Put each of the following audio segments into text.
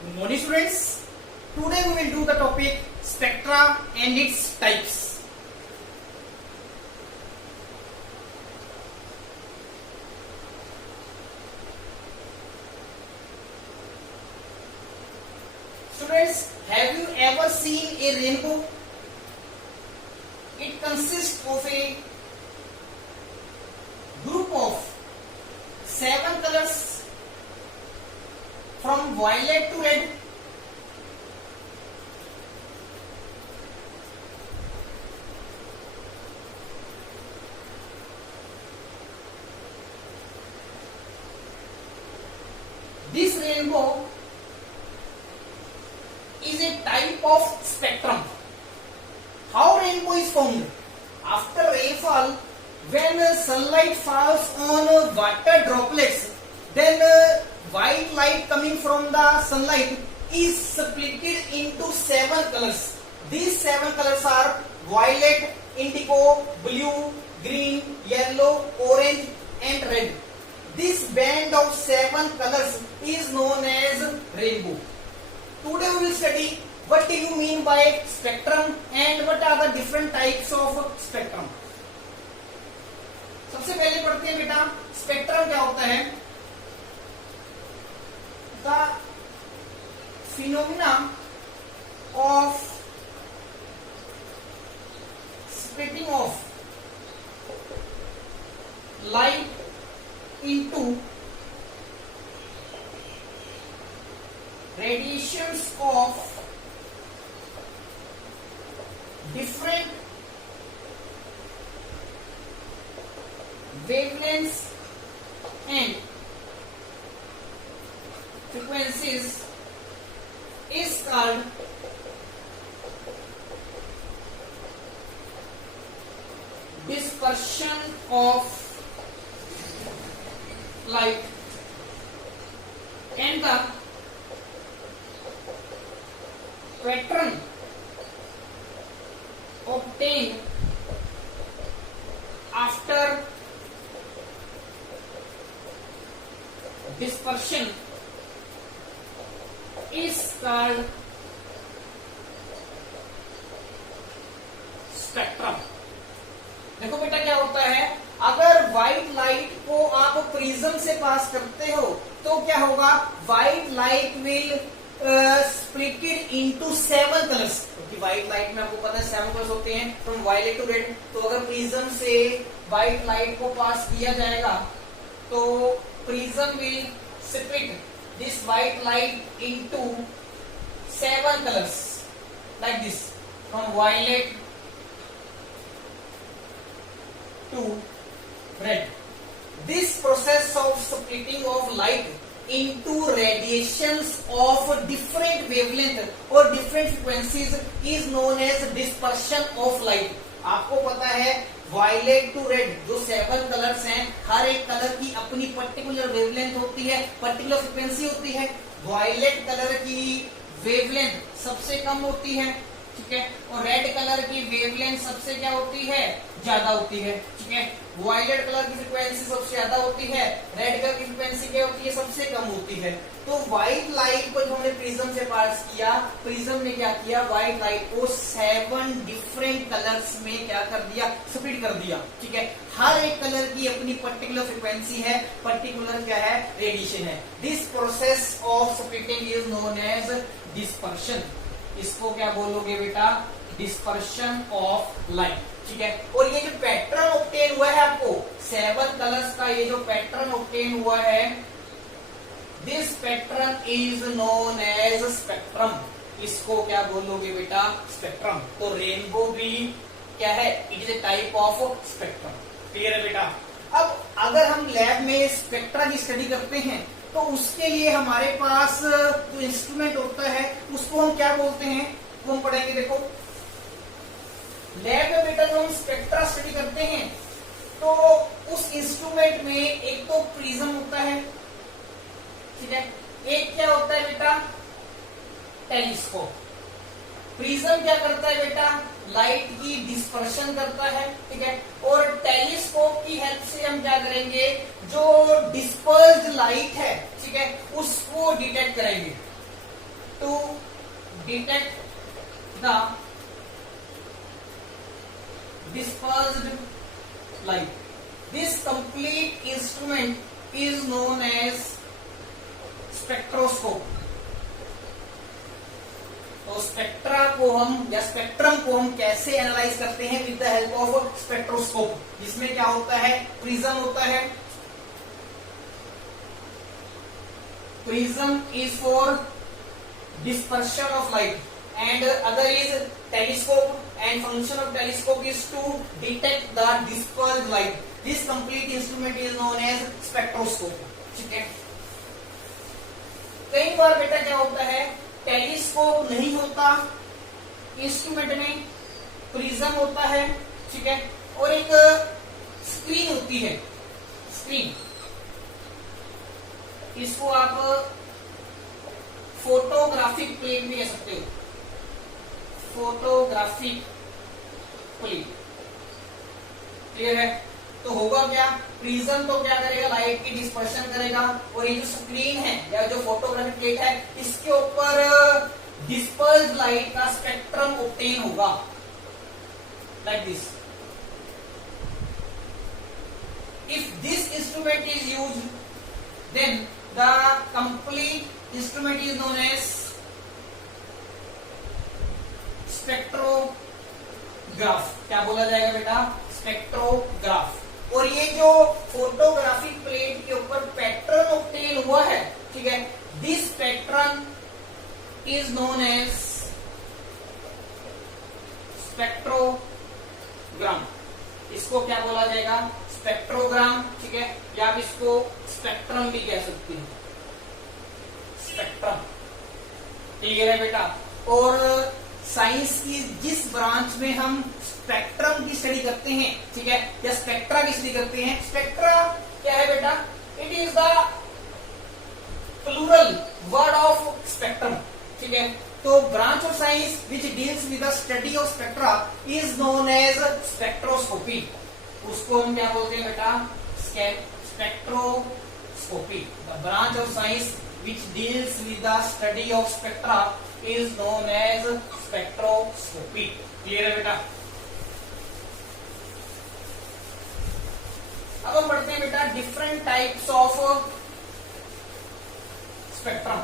Good morning, students. Today we will do the topic spectra and its types. Students, have you ever seen a rainbow? It consists of a group of 7 colors from violet to red. This rainbow is a type of spectrum. How rainbow is formed? After rainfall, when sunlight falls on water droplets, then white light coming from the sunlight is split into 7 colors. These 7 colors are violet, indigo, blue, green, yellow, orange and red. This band of 7 colors is known as rainbow. Today we will study what do you mean by spectrum and what are the different types of spectrum. सबसे पहले पढ़ते हैं बेटा spectrum क्या होता है. The phenomena of splitting of light into radiations of different wavelengths and frequencies is called dispersion of light, and the pattern obtained after dispersion is called spectrum. देखो बेटा क्या होता है, अगर व्हाइट लाइट को आप प्रिज्म से पास करते हो तो क्या होगा, white light will splitted into 7 colours. क्योंकि व्हाइट लाइट में आपको पता है 7 कलर्स होते हैं फ्रॉम वायलेट टू रेड. तो अगर प्रिज्म से व्हाइट लाइट को पास किया जाएगा तो prism will split this white light into 7 colors like this, from violet to red. This process of splitting of light into radiations of different wavelength or different frequencies is known as dispersion of light. आपको पता है violet to red जो 7 colours हैं, हर एक colour की अपनी particular wavelength होती है, पर्टिकुलर फ्रीक्वेंसी होती है. वायलेट कलर की वेवलेंथ सबसे कम होती है, ठीक है, और रेड कलर की वेवलेंथ सबसे क्या होती है, ज्यादा होती है. ठीक है, वायलेट कलर की फ्रीक्वेंसी सबसे ज्यादा होती है, रेड कलर की फ्रीक्वेंसी क्या होती है, सबसे कम होती है. तो व्हाइट लाइट को जो हमने प्रिज्म से पास किया, प्रिज्म ने क्या किया, व्हाइट लाइट को 7 डिफरेंट कलर्स में क्या कर दिया, स्प्लिट कर दिया. ठीक है, हर एक कलर की अपनी पर्टिकुलर फ्रीक्वेंसी है, पर्टिकुलर क्या है, रेडिएशन है. This process of splitting is known as dispersion. इसको क्या बोलोगे बेटा, डिस्पर्शन ऑफ लाइट. ठीक है, और ये जो पैटर्न ऑब्टेन हुआ है आपको 7 कलर्स का, ये जो पैटर्न ऑब्टेन हुआ है, this pattern is known as spectrum. इसको क्या बोलोगे बेटा, स्पेक्ट्रम. तो रेनबो भी क्या है, it is a type of spectrum. Clear है बेटा. अब अगर हम लैब में स्पेक्ट्रा की स्टडी करते हैं तो उसके लिए हमारे पास जो इंस्ट्रूमेंट होता है उसको हम क्या बोलते हैं, वो हम पढ़ेंगे. देखो लैब में बेटा जो हम स्पेक्ट्रा स्टडी करते हैं तो उस इंस्ट्रूमेंट में एक तो प्रिज्म होता है, ठीक है, एक क्या होता है बेटा, टेलीस्कोप. प्रिज्म क्या करता है बेटा, लाइट की डिस्पर्शन करता है. ठीक है, और टेलीस्कोप की हेल्प से हम क्या करेंगे, जो डिस्पर्स्ड लाइट है, ठीक है, उसको डिटेक्ट करेंगे. to detect the dispersed light. This complete instrument is known as spectroscope. तो स्पेक्ट्रा को हम या स्पेक्ट्रम को हम कैसे एनालाइज करते हैं? With the help of spectroscope, जिसमें क्या होता है? प्रिज्म होता है. Prism is for dispersion of light and other is telescope, and function of telescope is to detect the dispersed light. This complete instrument is known as spectroscope. ठीक है. कई बार बेटा क्या होता है, टेलीस्कोप नहीं होता इंस्ट्रूमेंट में, प्रिज्म होता है. ठीक है. और एक स्क्रीन होती है. स्क्रीन, इसको आप फोटोग्राफिक प्लेट भी कह सकते हो. Photographic plate. क्लियर है? तो होगा क्या? प्रिज्म तो क्या करेगा? लाइट की डिस्पर्शन करेगा, और ये जो स्क्रीन है या जो फोटोग्राफिक प्लेट है, इसके ऊपर डिस्पर्स्ड लाइट का स्पेक्ट्रम ऑब्टेन होगा, like this. If this instrument is used, then the complete instrument is known as spectrograph. क्या बोला जाएगा बेटा? स्पेक्ट्रोग्राफ. और ये जो फोटोग्राफिक प्लेट के ऊपर पैटर्न ऑब्टेन हुआ है, ठीक है, this pattern is known as spectrogram. इसको क्या बोला जाएगा? स्पेक्ट्रोग्राम. ठीक है. या आप इसको स्पेक्ट्रम भी कह सकते हैं. स्पेक्ट्रम. क्लियर है बेटा? और साइंस की जिस ब्रांच में हम स्पेक्ट्रम की स्टडी करते हैं, ठीक है, या स्पेक्ट्रा की स्टडी करते हैं, स्पेक्ट्रा क्या है बेटा? It is the plural word of spectrum. ठीक है. तो branch of science which deals with the study of spectra is known as spectroscopy. उसको हम क्या बोलते हैं बेटा? Spectroscopy. The branch of science which deals with the study of spectra is known as spectroscopy. Clear है बेटा? अब हम पढ़ते हैं बेटा different types of spectrum.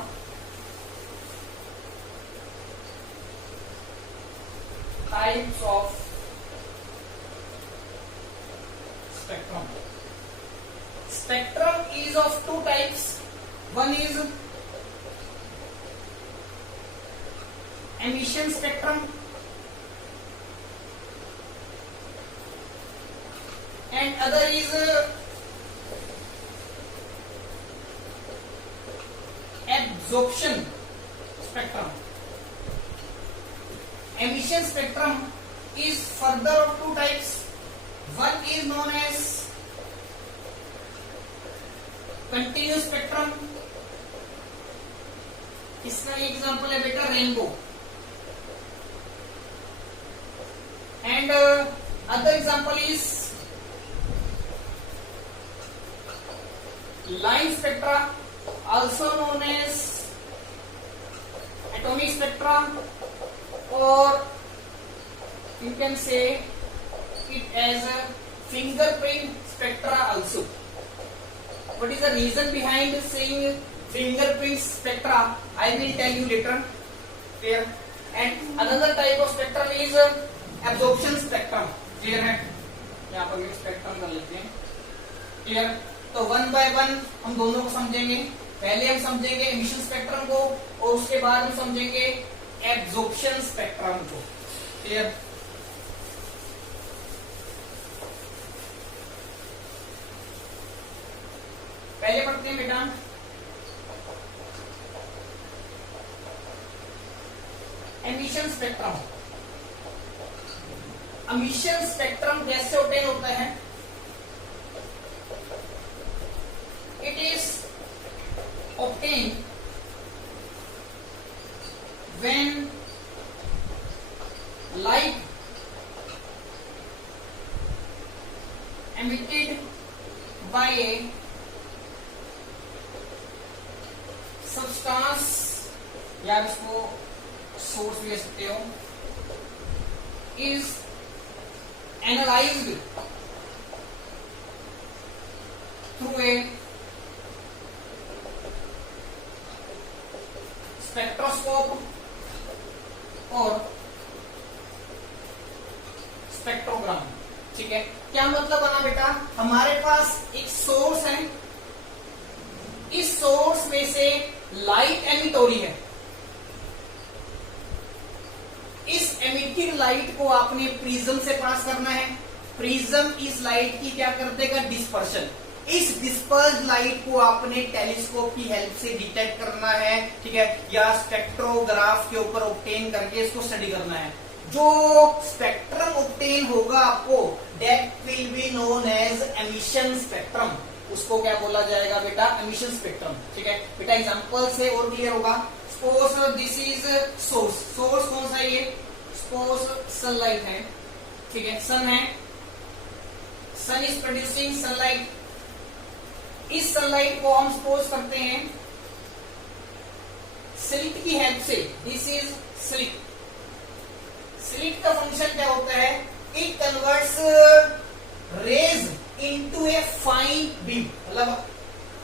Types of spectrum. Spectrum is of two types. One is emission spectrum and other is absorption spectrum. Emission spectrum is further of two types. One is known as continuous spectrum. इसका example है बेटा rainbow. And other example is line spectra, also known as atomic spectra, और you can say it as a fingerprint spectra also. What is the reason behind saying fingerprint spectra? I will tell you later. Clear? And another type of spectrum is absorption spectrum. Clear है? यहाँ पर एक spectrum कर लेते हैं. Clear? तो one by one हम दोनों को समझेंगे. पहले हम समझेंगे emission spectrum को, और उसके बाद हम समझेंगे absorption spectrum को. Clear? पहले पढ़ते हैं बेटा एमिशन स्पेक्ट्रम. एमिशन स्पेक्ट्रम कैसे ऑब्टेन होता है? It is obtain when light emitted by a substance या आप इसको सोर्स ले सकते हो, is analysed through a spectroscope और स्पेक्ट्रोग्राम। ठीक है, क्या मतलब बना बेटा, हमारे पास एक सोर्स है, इस सोर्स में से लाइट एमिट हो रही है, इस एमिटेड लाइट को आपने प्रिज्म से पास करना है, प्रिज्म इस लाइट की क्या कर देगा, डिस्पर्शन, इस डिस्पर्स्ड लाइट को आपने टेलीस्कोप की हेल्प से डिटेक्ट करना है, ठीक है, या स्पेक्ट्रोग्राफ के ऊपर ऑब्टेन करके इसको स्टडी करना है। जो स्पेक्ट्रम ऑब्टेन होगा आपको, that will be known as emission spectrum, उसको क्या बोला जाएगा बेटा, एमिशन स्पेक्ट्रम। ठीक है बेटा, एग्जांपल से और क्लियर होगा। Suppose this is source, source कौन सा है ये, सपोज सनलाइट है, ठीक है, सन है, सन इज प्रोड्यूसिंग सनलाइट, इस सनलाइट को हम सपोज करते हैं स्लिट की हेल्प से, दिस इज स्लिट, स्लिट का फंक्शन क्या होता है, it converts rays into a fine beam, मतलब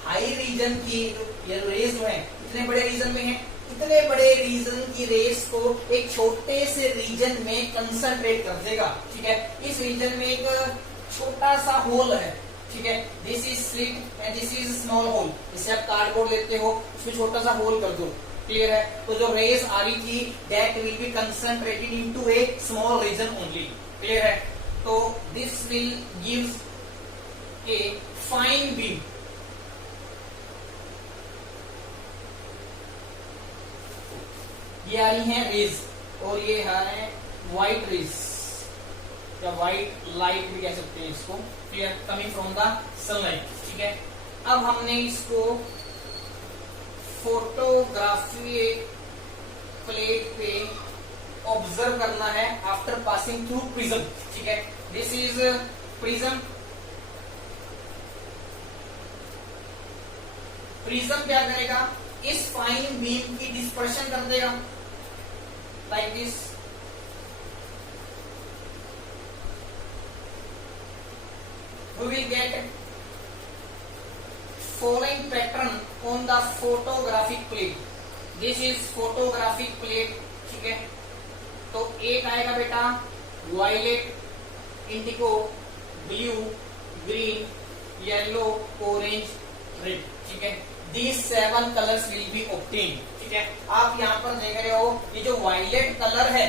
हाई रीजन की ये रेज जो है इतने बड़े रीजन में है, इतने बड़े रीजन की रेज को एक छोटे से रीजन में कंसंट्रेट कर देगा। ठीक है, इस रीजन में एक छोटा सा होल है, ठीक है, this is slit and this is small hole, इससे आप कार्डबोर्ड लेते हो उसमें छोटा सा होल कर दो, क्लियर है, तो जो रेज आ रही थी that will be concentrated into a small region only, clear है, तो this will gives a fine beam. ये आ रही है रेज और ये है व्हाइट रेज या व्हाइट लाइट भी कह सकते हैं इसको, clear, coming from the sunlight. ठीक है, अब हमने इसको फोटोग्राफी प्लेट पे ऑब्जर्व करना है आफ्टर पासिंग थ्रू प्रिज्म। ठीक है, दिस इज प्रिज्म, प्रिज्म क्या करेगा, इस फाइन बीम की डिस्पर्शन कर देगा like this, we will get following pattern on the photographic plate, this is photographic plate। ठीक है, तो एक आएगा बेटा violet, indigo, blue, green, yellow, orange, red. ठीक है, these 7 colors will be obtained। ठीक है, आप यहाँ पर देख रहे हो ये जो वायलेट कलर है,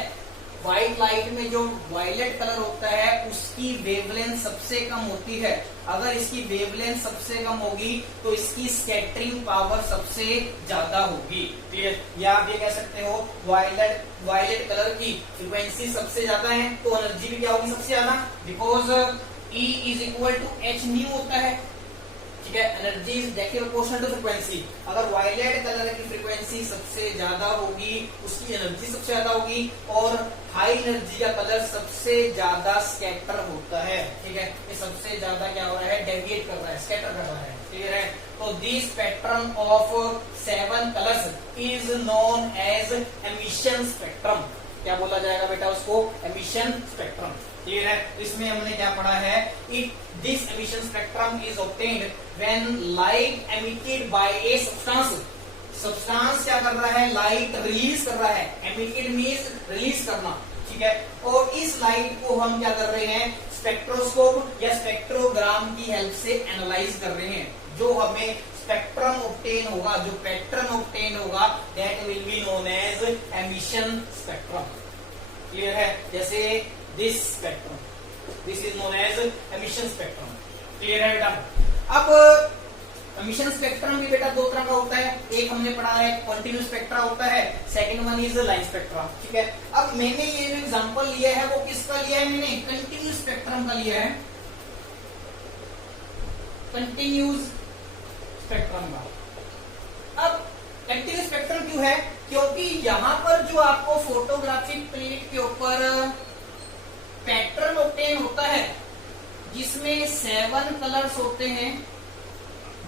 व्हाइट लाइट में जो वायलेट कलर होता है उसकी वेवलेंथ सबसे कम होती है, अगर इसकी वेवलेंथ सबसे कम होगी तो इसकी स्कैटरिंग पावर सबसे ज्यादा होगी, क्लियर, या आप ये कह सकते हो वायलेट कलर की फ्रीक्वेंसी सबसे ज्यादा है तो एनर्जी भी क्या होगी, सबसे ज्यादा, because E is equal to h nu होता है। ठीक है, energy is directly proportional to frequency, अगर वायलेट कलर की फ्रीक्वेंसी सबसे ज्यादा होगी उसकी एनर्जी सबसे ज्यादा होगी और हाई एनर्जी का कलर सबसे ज्यादा स्कैटर होता है। ठीक है, ये सबसे ज्यादा क्या हो रहा है, डेविएट कर रहा है, स्कैटर कर रहा है, क्लियर है, तो this pattern of 7 colours is known as emission spectrum. क्या बोला जाएगा बेटा उसको, एमिशन स्पेक्ट्रम, क्लियर है। इसमें हमने क्या पढ़ा है, this emission spectrum is obtained when light emitted by a substance, substance क्या कर रहा है, लाइट रिलीज कर रहा है, एमिटेड मींस रिलीज करना। ठीक है, और इस लाइट को हम क्या कर रहे हैं, स्पेक्ट्रोस्कोप या स्पेक्ट्रोग्राम की हेल्प से एनालाइज कर रहे हैं, जो हमें स्पेक्ट्रम ऑब्टेन होगा, जो पैटर्न ऑब्टेन होगा that will be known as emission spectrum, clear है, जैसे this spectrum, this is known as emission spectrum, clear है बेटा। अब एमिशन स्पेक्ट्रम भी बेटा 2 तरह का होता है, एक हमने पढ़ा है कंटिन्यूस स्पेक्ट्रा होता है, second one is line spectra. ठीक है, अब मैंने ये जो एग्जांपल लिया है वो किसका लिया है, मैंने कंटिन्यूस स्पेक्ट्रम का लिया है, कंटिन्यूस स्पेक्ट्रम का। अब कंटिन्यूस स्पेक्ट्रम क्यों है, क्योंकि यहां पर जो आपको फोटोग्राफिक प्लेट के ऊपर पैटर्न ऑब्टेन होता है जिसमें 7 कलर्स होते हैं,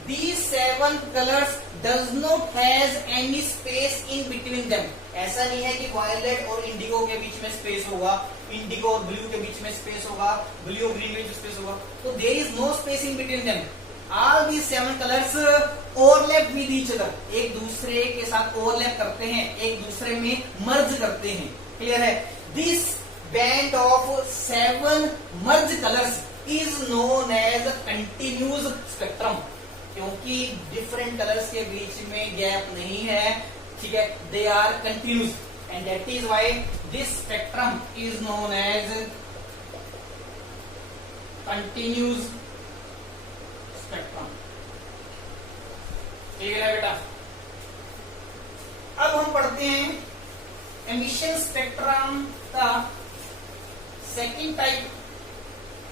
these 7 colors does not has any space in between them. ऐसा नहीं है कि वायलेट और इंडिगो के बीच में स्पेस होगा, इंडिगो और ब्लू के बीच में स्पेस होगा, ब्लू और ग्रीन के बीच में स्पेस होगा। तो there is no space in between them. All these 7 colours overlap with each other, एक दूसरे के साथ ओवरलैप करते हैं, एक दूसरे में मर्ज करते हैं। क्लियर है? This band of 7 merge colours is known as continuous spectrum, क्योंकि डिफरेंट कलर्स के बीच में गैप नहीं है, ठीक है, they are continuous and that is why this spectrum is known as continuous spectrum. ठीक है बेटा? अब हम पढ़ते हैं एमिशन स्पेक्ट्रम का second type,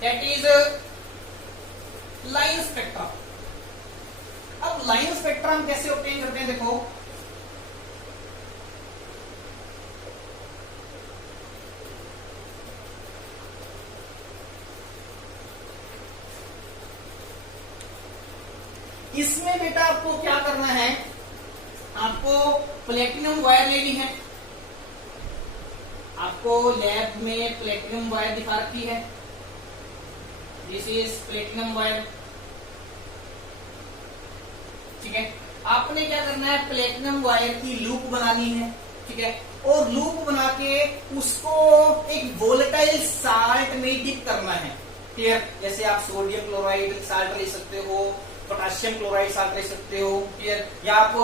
that is line spectrum. अब लाइन स्पेक्ट्रम कैसे ऑब्टेन करते हैं? देखो, इसमें बेटा आपको क्या करना है, आपको प्लेटिनम वायर लेनी है। आपको लैब में प्लेटिनम वायर दिखा रखी है, दिस इज प्लेटिनम वायर, ठीक है। आपने क्या करना है, प्लेटिनम वायर की लूप बनानी है, ठीक है, और लूप बना के उसको एक वोलेटाइल साल्ट में डिप करना है। क्लियर? जैसे आप सोडियम क्लोराइड साल्ट ले सकते हो, पोटेशियम क्लोराइड साल्ट ले सकते हो, क्लियर, या आप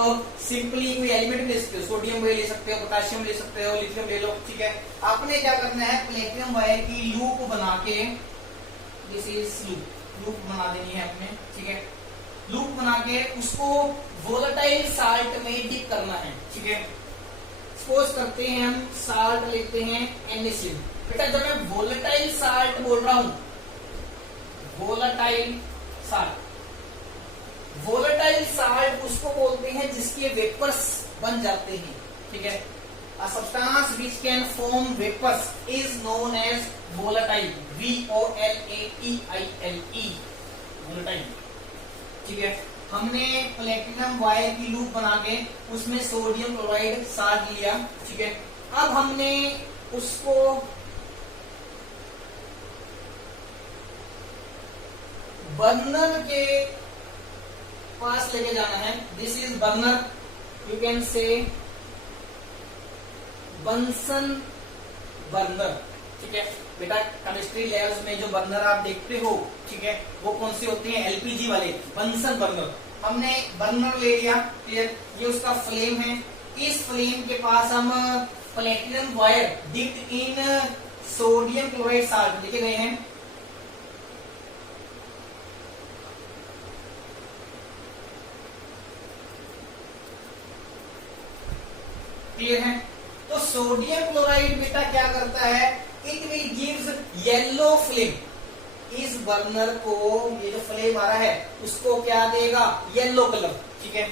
सिंपली कोई एलिमेंट ले सकते हो, सोडियम ले सकते हो, पोटेशियम ले सकते हो, लिथियम ले लो, ठीक है। आपने क्या करना है, प्लेटिनम वायर की लूप बना के, दिस इज लूप बना देनी है आपने, ठीक है। लूप बना के उसको वोलेटाइल साल्ट में डिप करना है, ठीक है। सपोज करते हैं हम साल्ट लेते हैं NaCl। बेटा जब मैं वोलेटाइल साल्ट बोल रहा हूं, वोलेटाइल साल्ट, वोलेटाइल साल्ट उसको बोलते हैं जिसके वेपर्स बन जाते हैं, ठीक है। A substance which can form vapors is known as volatile, VOLATILE, volatile, ठीक है। हमने प्लेटिनम वायर की लूप बना के उसमें सोडियम क्लोराइड साल्ट लिया, ठीक है। अब हमने उसको बर्नर के पास लेके जाना है, this is burner, you can से बंसन बर्नर, ठीक है। बेटा केमिस्ट्री लैब्स में जो बर्नर आप देखते हो, ठीक है, वो कौन से होते हैं, LPG वाले, बंसन बर्नर। हमने बर्नर ले लिया, क्लियर, ये उसका फ्लेम है। इस फ्लेम के पास हम platinum wire dipped in sodium chloride salt लेके गए हैं, क्लियर है। तो सोडियम क्लोराइड बेटा क्या करता है, it will gives yellow flame. इस बर्नर को ये जो फ्लेम आ रहा है उसको क्या देगा, येलो कलर, ठीक है।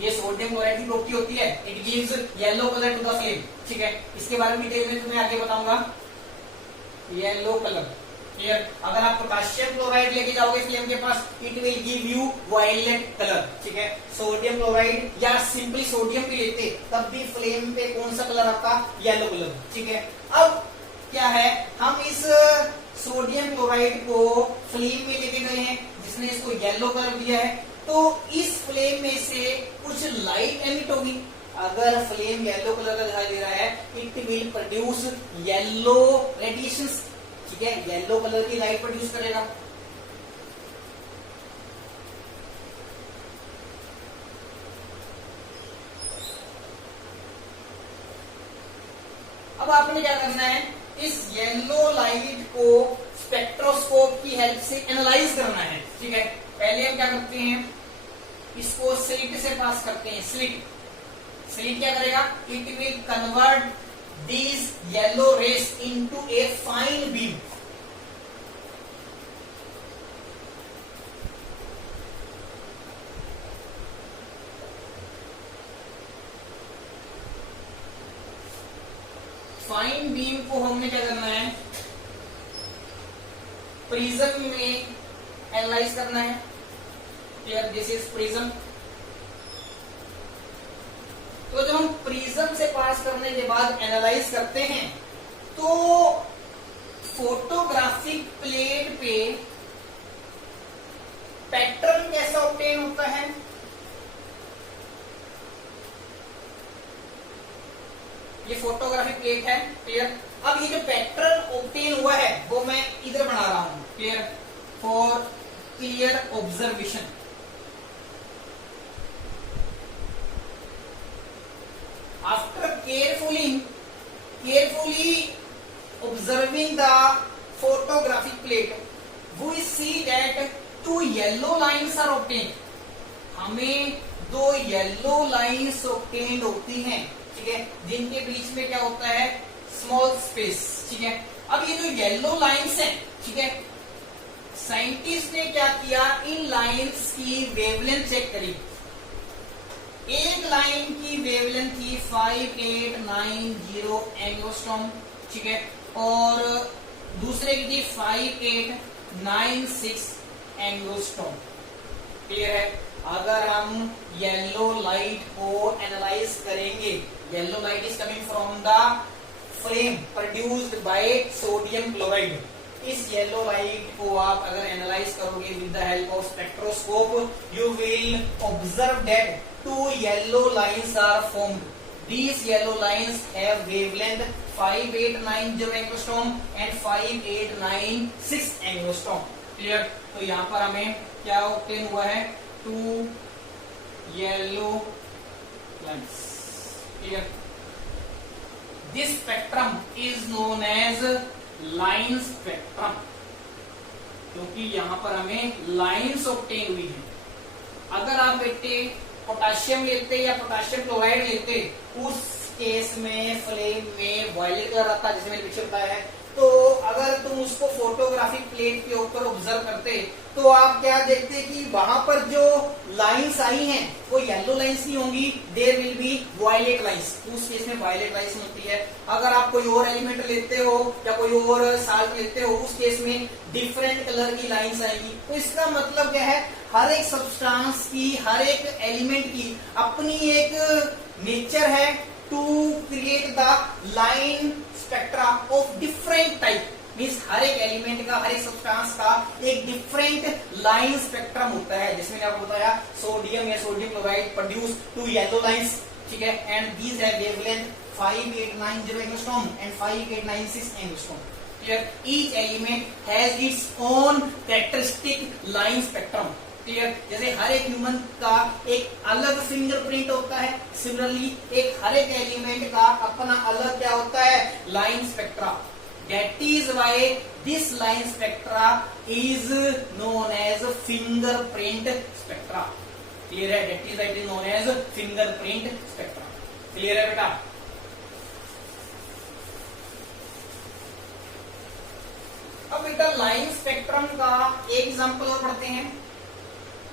ये सोडियम क्लोराइड की प्रॉपर्टी होती है, it gives yellow colour to the flame, ठीक है। इसके बारे में डिटेल में तुम्हें आगे बताऊंगा, येलो कलर, क्लियर। अगर आप पोटेशियम क्लोराइड लेके जाओगे फ्लेम के पास, it will give you violet colour, ठीक है। सोडियम क्लोराइड या सिंपली सोडियम भी लेते तब भी फ्लेम पे कौन सा कलर आता, येलो कलर, ठीक है। अब क्या है, हम इस सोडियम क्लोराइड को फ्लेम में लेके गए हैं जिसने इसको येलो कलर दिया है, तो इस फ्लेम में से कुछ लाइट एमिट होगी। अगर फ्लेम येलो कलर का दिखाई दे रहा है, it will produce yellow radiations, ठीक है, येलो कलर की लाइट प्रोड्यूस करेगा। अब आपने क्या करना है, इस येलो लाइट को स्पेक्ट्रोस्कोप की हेल्प से एनालाइज करना है, ठीक है। पहले हम क्या करते हैं, इसको स्लिट से पास करते हैं, स्लिट। स्लिट क्या करेगा, it will convert these yellow rays into a fine beam, fine beam को हमने क्या करना है, प्रिज्म में एनालाइज करना है, क्लियर, दिस इज प्रिज्म। तो जब हम प्रिज्म से पास करने के बाद एनालाइज करते हैं तो फोटोग्राफिक प्लेट पे पैटर्न कैसा ऑब्टेन होता है? ये फोटोग्राफिक प्लेट है, क्लियर। अब ये जो पैटर्न ऑब्टेन हुआ है वो मैं इधर बना रहा हूं, clear, for clear observation. After carefully observing the photographic plate, we see that two yellow lines are obtained. हमें दो येलो लाइन्स ऑब्टेन्ड होती हैं, ठीक है, जिनके बीच में क्या होता है? स्मॉल स्पेस, ठीक है। अब ये जो येलो लाइन्स हैं, ठीक है, साइंटिस्ट ने क्या किया? इन लाइन्स की वेवलेंथ चेक करी। एक लाइन की वेवलेंथ थी 5890 एंगस्ट्रॉम, ठीक है, और दूसरे की थी 5896 एंगस्ट्रॉम, क्लियर है। अगर हम येलो लाइट को एनालाइज करेंगे, yellow light is coming from the flame produced by sodium chloride. इस येलो लाइट को आप अगर एनालाइज करोगे with the help of spectroscope, you will observe that two yellow lines are formed. These yellow lines have wavelength 5890 angstrom and 5896 angstrom. Clear? तो यहाँ पर हमें क्या ऑब्टेन हुआ है? Two yellow lines. Clear? This spectrum is known as line spectrum. क्योंकि यहाँ पर हमें लाइन्स ऑब्टेन हुई है। अगर आप बेटे पोटाशियम लेते या पोटाशियम क्लोराइड लेते, उस केस में फ्लेम में वायलेट कलर आता है, जैसे मैंने पीछे बताया है। तो अगर तुम उसको फोटोग्राफिक प्लेट के ऊपर ऑब्जर्व करते तो आप क्या देखते कि वहां पर जो लाइंस आई हैं वो येलो लाइंस नहीं होंगी, there will be violet lines. उस केस में वायलेट लाइंस होती है। अगर आप कोई और एलिमेंट लेते हो या कोई और साल्ट लेते हो, उस केस में डिफरेंट कलर की लाइंस आएंगी। तो इसका मतलब क्या है? हर एक सब्सटेंस की, हर एक एलिमेंट की अपनी एक नेचर है to create the line spectra of different type. Means हर एक एलिमेंट का, हर एक सब्सटेंस का एक डिफरेंट लाइन स्पेक्ट्रम होता है। जिसमें आपको बताया सोडियम या sodium chloride produce two yellow lines, ठीक है, and these have wavelength 5890 angstrom and 5896 angstrom. Clear? Each element has its own characteristic line spectrum. Clear? जैसे हर एक ह्यूमन का एक अलग फिंगरप्रिंट होता है, सिमिलरली एक हर एक एलिमेंट का अपना अलग क्या होता है? Line spectra. That is why this line spectra is known as fingerprint spectra. Clear है? That is why it is known as fingerprint spectra. Clear है बेटा? अब बेटा लाइन स्पेक्ट्रम का एक एग्जांपल और पढ़ते हैं।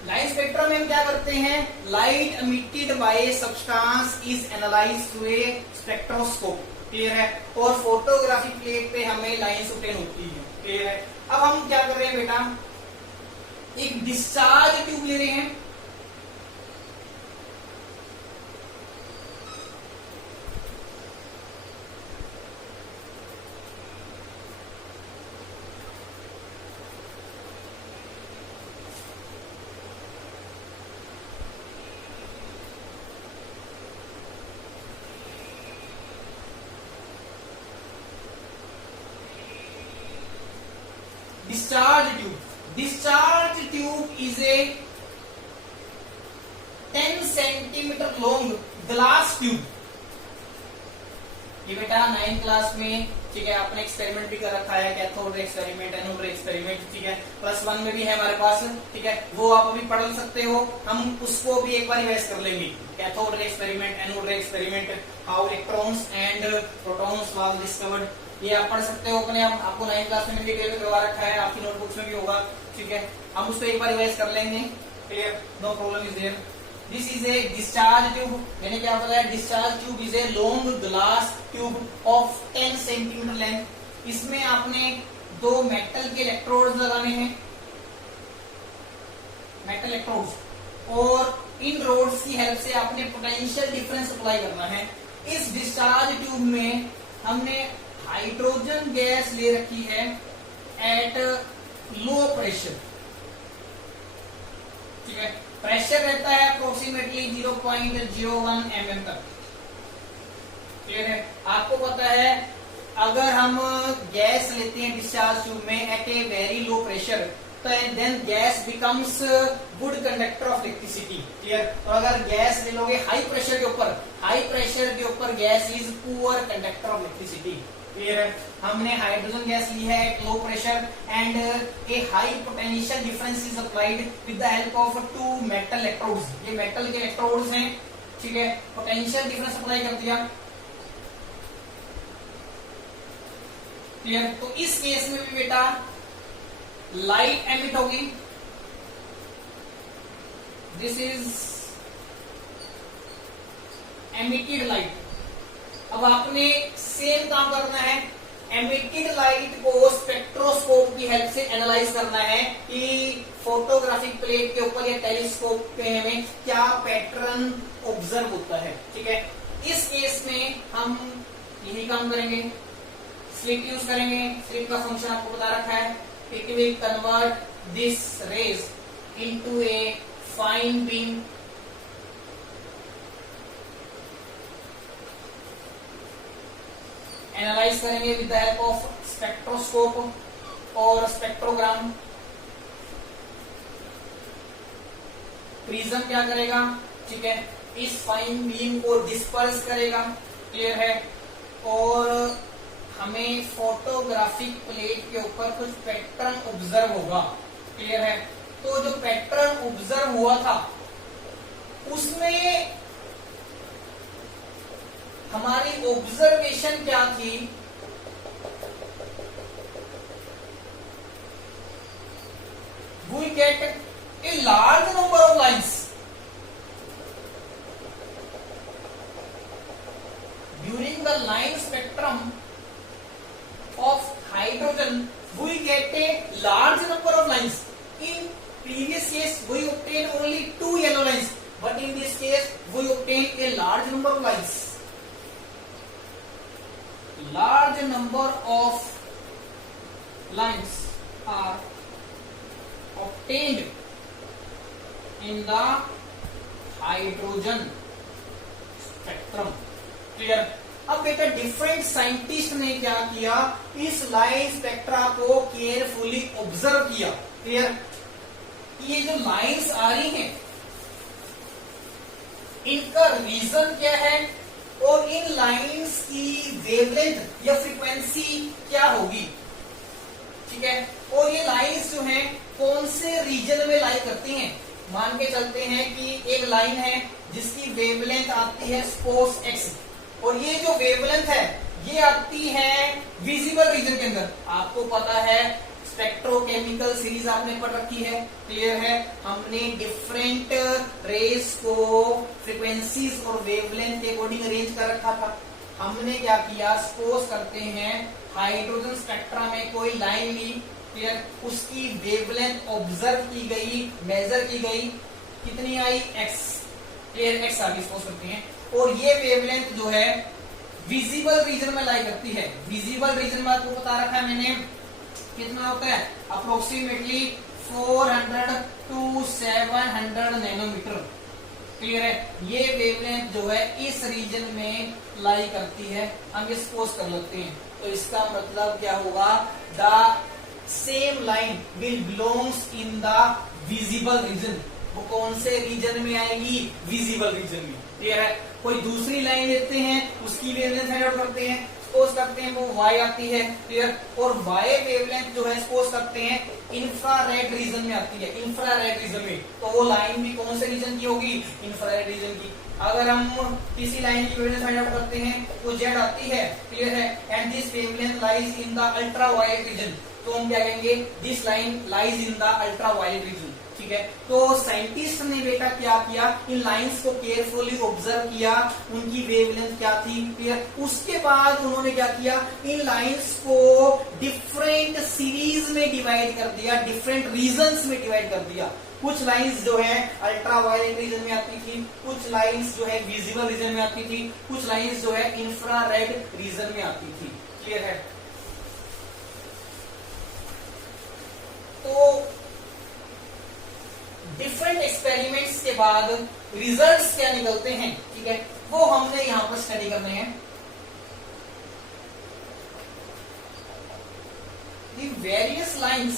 लाइन स्पेक्ट्रम में हम क्या करते हैं? Light emitted by substance is analysed through a spectroscope. Clear है? और फोटोग्राफी प्लेट पे हमें लाइंस ऑब्टेन होती है। क्लियर है? अब हम क्या कर रहे हैं बेटा? एक डिस्चार्ज ट्यूब ले रहे हैं। Discharge tube is a 10 centimeter long glass tube. ये बेटा 9th क्लास में, ठीक है, आपने एक्सपेरिमेंट भी कर रखा है, कैथोड रे एक्सपेरिमेंट, एनोड रे एक्सपेरिमेंट, ठीक है, +1 में भी है हमारे पास, ठीक है, वो आप अभी पढ़ सकते हो। हम उसको भी एक बार रिवाइज कर लेंगे। कैथोड रे एक्सपेरिमेंट, एनोड रे experiment, how electrons and protons was discovered, ये आप पढ़ सकते हो अपने। आपको 9th क्लास में डिटेल में करवा रखा है, आपकी नोटबुक्स में भी होगा, ठीक है। हम उसको एक बार रिवाइज कर लेंगे। Clear? No problem is there. This is a discharge tube. मैंने क्या बताया? Discharge tube is a long glass tube of 10 centimetre length. इसमें आपने 2 मेटल के इलेक्ट्रोड्स लगाने हैं। मेटल इलेक्ट्रोड्स, और इन रोड्स की हेल्प से आपने पोटेंशियल डिफरेंस अप्लाई करना है। इस डिस्चार्ज ट्यूब में हमने हाइड्रोजन गैस ले रखी है एट लो प्रेशर, ठीक है। प्रेशर रहता है अप्रोक्सीमेटली 0.01 mm तक, क्लियर है। आपको पता है अगर हम गैस लेते हैं डिस्चार्ज ट्यूब में at a very low pressure, तो then gas becomes good conductor of electricity, clear. और अगर गैस ले लोगे हाई प्रेशर के ऊपर gas is poor conductor of electricity, clear है। हमने हाइड्रोजन गैस ली है at low pressure and a high potential difference is applied with the help of two metal electrodes. ये मेटल के इलेक्ट्रोड्स हैं, ठीक है। पोटेंशियल डिफरेंस अप्लाई कर दिया, क्लियर। तो इस केस में भी बेटा लाइट एमिट होगी, दिस इज एमिटेड लाइट। अब आपने सेम काम करना है, एमिटेड लाइट को स्पेक्ट्रोस्कोप की हेल्प से एनालाइज करना है कि फोटोग्राफिक प्लेट के ऊपर या टेलीस्कोप पे हमें क्या पैटर्न ऑब्जर्व होता है, ठीक है। इस केस में हम यही काम करेंगे, स्लिट यूज करेंगे। स्लिट का फंक्शन आपको बता रखा है, it will convert this rays into a fine beam, analyse करेंगे with the help of spectroscope और स्पेक्ट्रोग्राम। प्रिज्म क्या करेगा, ठीक है, इस फाइन बीम को डिस्पर्स करेगा, क्लियर है। और हमें फोटोग्राफिक प्लेट के ऊपर कुछ पैटर्न ऑब्जर्व होगा, क्लियर है। तो जो पैटर्न ऑब्जर्व हुआ था उसमें हमारी ऑब्जर्वेशन क्या थी, we get a large number of lines during the line spectrum of hydrogen. We get a large number of lines. In previous case we obtained only 2 yellow lines, but in this case we obtained a large number of lines. Large number of lines are obtained in the hydrogen spectrum, clear। अब बेटा different scientist ने क्या किया, इस line spectra को carefully observe किया, clear. ये जो लाइंस आ रही हैं इनका रीजन क्या है और इन लाइंस की वेवलेंथ या फ्रीक्वेंसी क्या होगी, ठीक है। और ये लाइंस जो हैं कौन से रीजन में लाई करती हैं। मान के चलते हैं कि एक लाइन है जिसकी वेवलेंथ आती है सपोज x, और ये जो वेवलेंथ है ये आती है विजिबल रीजन के अंदर। आपको पता है स्पेक्ट्रोकेमिकल सीरीज आपने पढ़ रखी है, क्लियर है। हमने डिफरेंट रेस को फ्रीक्वेंसीज और वेवलेंथ के अकॉर्डिंग अरेंज कर रखा था। हमने क्या किया, सपोज करते हैं हाइड्रोजन स्पेक्ट्रा में कोई लाइन ली, क्लियर। उसकी वेवलेंथ ऑब्जर्व की गई, मेजर की गई, कितनी आई x, क्लियर, x आगे सपोज करते हैं। और ये वेवलेंथ जो है विजिबल रीजन में लाई करती है। विजिबल रीजन में आपको बता रखा है मैंने कितना होता है, अप्रोक्सीमेटली 400 to 700 नैनोमीटर, क्लियर है। ये वेवलेंथ जो है इस रीजन में लाई करती है, हम ये सपोज कर लेते हैं। तो इसका मतलब क्या होगा, the same line will belongs in the visible reason. वो कौन से रीजन में आएगी, विजिबल रीजन में, क्लियर है। कोई दूसरी लाइन लेते हैं, उसकी वेवलेंथ फाइंड आउट करते हैं, सपोज करते हैं वो y आती है, क्लियर। और y वेवलेंथ जो है सपोज करते हैं इंफ्रारेड रीजन में आती है, इंफ्रारेड रीजन में। तो वो लाइन भी कौन से रीजन की होगी, इंफ्रारेड रीजन की। अगर हम किसी लाइन की वेवलेंथ फाइंड आउट करते हैं तो z आती है, क्लियर है। And this wavelength lies in the ultra violet region, तो हम क्या कहेंगे, this line lies in the ultra violet region, ठीक है। तो साइंटिस्ट ने बेटा क्या किया, इन लाइंस को केयरफुली ऑब्जर्व किया, उनकी वेवलेंथ क्या थी, क्लियर। उसके बाद उन्होंने क्या किया, इन लाइंस को डिफरेंट सीरीज में डिवाइड कर दिया, डिफरेंट रीजन्स में डिवाइड कर दिया। कुछ लाइंस जो है अल्ट्रा वायलेट रीजन में आती थी, कुछ लाइंस जो है विजिबल रीजन में आती थी, कुछ लाइंस जो है इंफ्रारेड रीजन में आती थी। क्लियर है? तो डिफरेंट एक्सपेरिमेंट्स के बाद रिजल्ट्स क्या निकलते हैं, ठीक है, वो हमने यहां पर स्टडी करने हैं। The various lines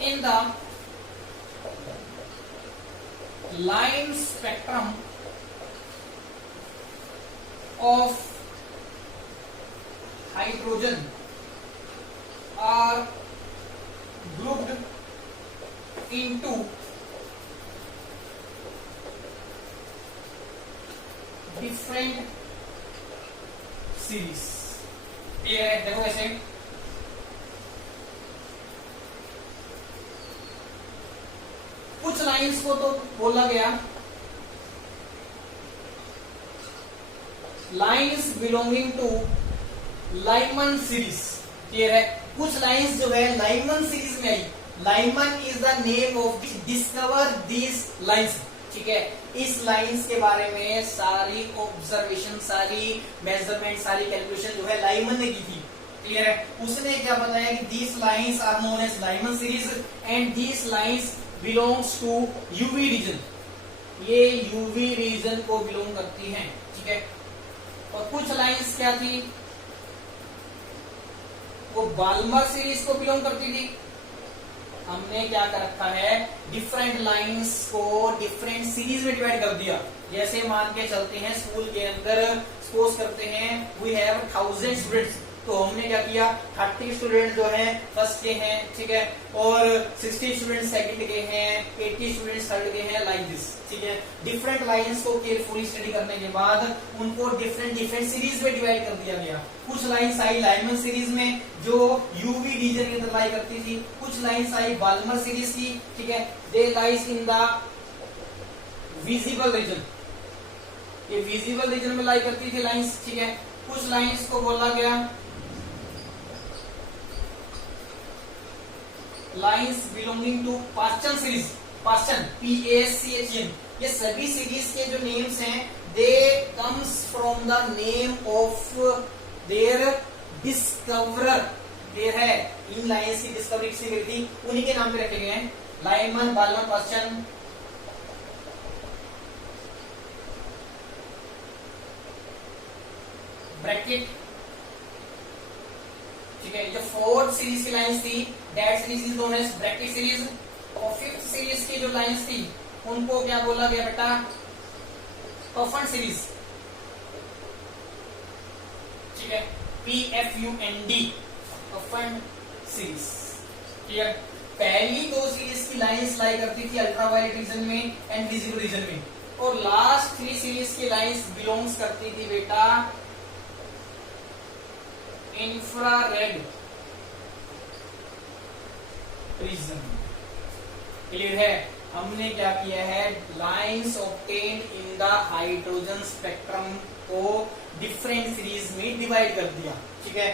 in the line spectrum of hydrogen are grouped into different series। Clear है? देखो ऐसे कुछ लाइंस को तो बोला गया lines belonging to Lyman series. Clear है? कुछ लाइंस जो है लाइमन सीरीज में आई। Lyman is the name of discover these lines. ठीक है, इस लाइंस के बारे में सारी ऑब्जर्वेशन, सारी मेजरमेंट, सारी कैलकुलेशन जो है लाइमन ने की थी। क्लियर है? उसने क्या बताया कि these lines are known as Lyman series and these lines belongs to UV region. ये यूवी रीजन को बिलोंग करती हैं। ठीक है, और कुछ लाइंस क्या थी, वो बाल्मर सीरीज को बिलोंग करती थी। हमने क्या कर रखा है, डिफरेंट लाइंस को डिफरेंट सीरीज में डिवाइड कर दिया। जैसे मान के चलते हैं स्कूल के अंदर सपोज करते हैं वी हैव 1000 स्टूडेंट्स, तो हमने क्या किया 30 स्टूडेंट जो हैं फर्स्ट के हैं, ठीक है, और 60 स्टूडेंट सेकंड के हैं, 80 स्टूडेंट थर्ड के हैं, लाइक दिस। ठीक है, डिफरेंट लाइंस को केयरफुली स्टडी करने के बाद उनको डिफरेंट सीरीज में डिवाइड कर दिया गया। कुछ लाइंस आई लाइमन सीरीज में जो यूवी रीजन के अंदर लाई करती थी, कुछ लाइंस आई बाल्मर सीरीज की। ठीक है, they lies in the visible region, ये विजिबल रीजन में लाई करती थी लाइंस। ठीक है, कुछ लाइंस को बोला गया lines belonging to Paschen series. Paschen, PASCHN, ये सभी सीरीज के जो नेम्स हैं they comes from the name of their discoverer. There है, इन लाइंस की डिस्कवरी किसने करी थी, उन्हीं के नाम पे रखे गए हैं, लाइमन, बाल्मर, पाश्चन। ब्रैकेट। ठीक है, जो फोर्थ सीरीज की लाइंस थी that series is known age Brackett series, और फिफ्थ सीरीज की जो लाइंस थी उनको क्या बोला गया बेटा, पफन सीरीज। ठीक है, PFUND, पफन सीरीज। क्लियर? पहली दो सीरीज की लाइंस लाई करती थी अल्ट्रावायलेट रीजन में एंड विजिबल रीजन में, और लास्ट 3 सीरीज की लाइंस बिलोंग्स करती थी बेटा इंफ्रारेड रीजन। क्लियर है? हमने क्या किया है, lines obtained in the hydrogen spectrum को डिफरेंट सीरीज में डिवाइड कर दिया। ठीक है,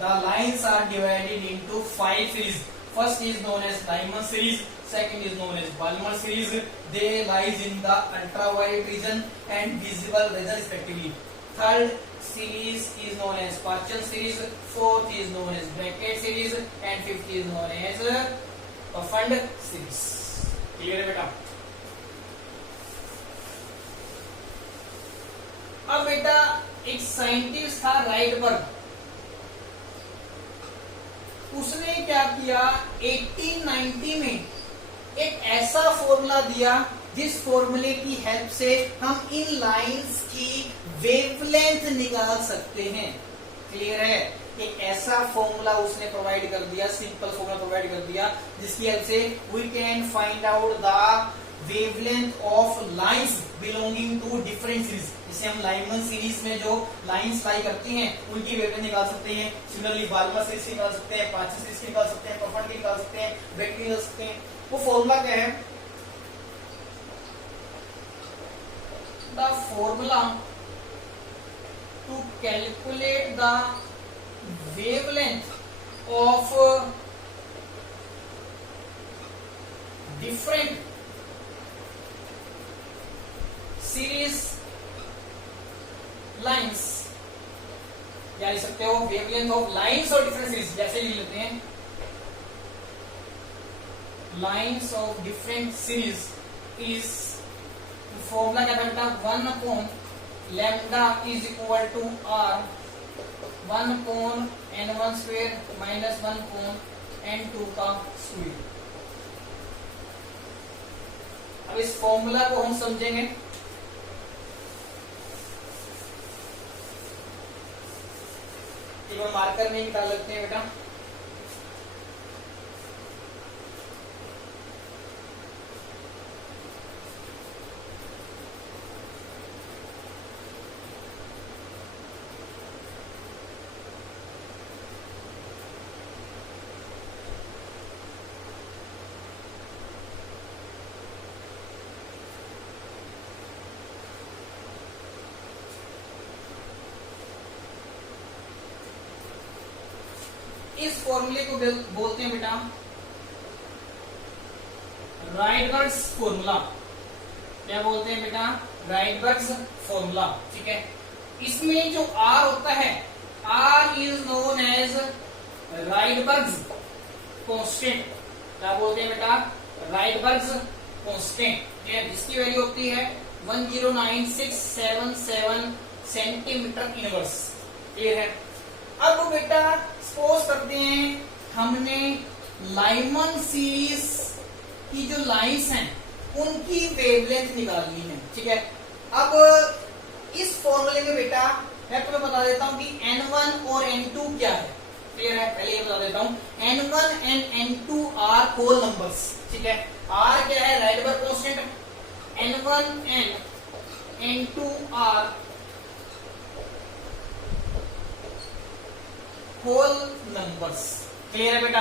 the lines are divided into 5 series. First is known as Lyman series, second is known as Balmer series, they lies in the ultraviolet region and visible region respectively. Third series is known as Paschen series, fourth is known as Brackett series and fifth is known as Pfund series। Clear है बेटा? अब बेटा एक scientist था राइटबर्ग, उसने क्या किया 1890 में एक ऐसा फॉर्मूला दिया जिस फॉर्मूले की हेल्प से हम इन लाइंस की वेवलेंथ निकाल सकते हैं। क्लियर है? एक ऐसा फॉर्मूला उसने प्रोवाइड कर दिया, सिंपल फॉर्मूला प्रोवाइड कर दिया जिसकी हेल्प से we can find out the wavelength of lines belonging to different series. जैसे हम लाइमन सीरीज में जो लाइंस लाई करती हैं उनकी वेवलेंथ निकाल सकते हैं, सिमिलरली बाल्मर सीरीज निकाल सकते हैं, पाश्चन सीरीज निकाल सकते हैं, पफन की निकाल सकते हैं, ब्रैकेट निकाल सकते हैं। वो फॉर्मूला क्या है, the formula to calculate the wavelength of different series lines, या लिख सकते हो वेवलेंथ ऑफ लाइंस और डिफरेंट सीरीज, जैसे लिख लेते हैं lines of different series is, formula क्या था बेटा, 1 upon lambda is equal to r 1 upon n1 square minus 1 upon n2 का स्क्वायर। अब इस फॉर्मूला को हम समझेंगे। एक बार मार्कर में निकाल लेते हैं बेटा। इस फॉर्मूले को बोलते हैं बेटा राइडबर्ग्स फॉर्मूला। क्या बोलते हैं बेटा, राइडबर्ग्स फॉर्मूला। ठीक है, इसमें जो आर होता है, R is known as Rydberg's constant. क्या बोलते हैं बेटा, राइडबर्ग्स कांस्टेंट, जिसकी वैल्यू होती है 109677 सेंटीमीटर इनवर्स। क्लियर है। अब बेटा सपोज करते हैं हमने लाइमन सीरीज की जो लाइंस हैं उनकी वेवलेंथ निकालनी है। ठीक है, अब इस फॉर्मूले में बेटा मैं तुम्हें बता देता हूं कि n1 और n2 क्या है। क्लियर है, पहले ये बता देता हूं n1 and n2 are whole numbers. ठीक है, r क्या है, Rydberg constant, n1 and n2 are whole numbers. Clear है बेटा।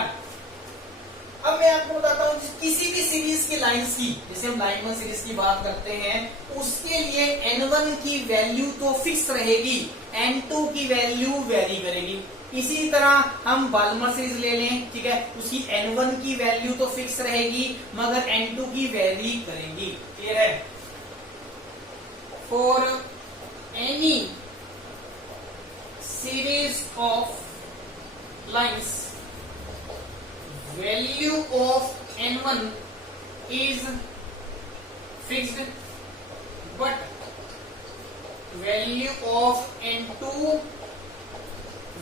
अब मैं आपको बताता हूं किसी भी सीरीज की लाइंस की, जैसे हम लाइनमन सीरीज की बात करते हैं, उसके लिए n1 की वैल्यू तो फिक्स रहेगी, n2 की वैल्यू वेरी करेगी। इसी तरह हम बाल्मर सीरीज ले लें, ठीक है, उसकी n1 की वैल्यू तो फिक्स रहेगी मगर n2 की वेरी करेगी। क्लियर है। For any series of lines, value of n1 is fixed but value of n2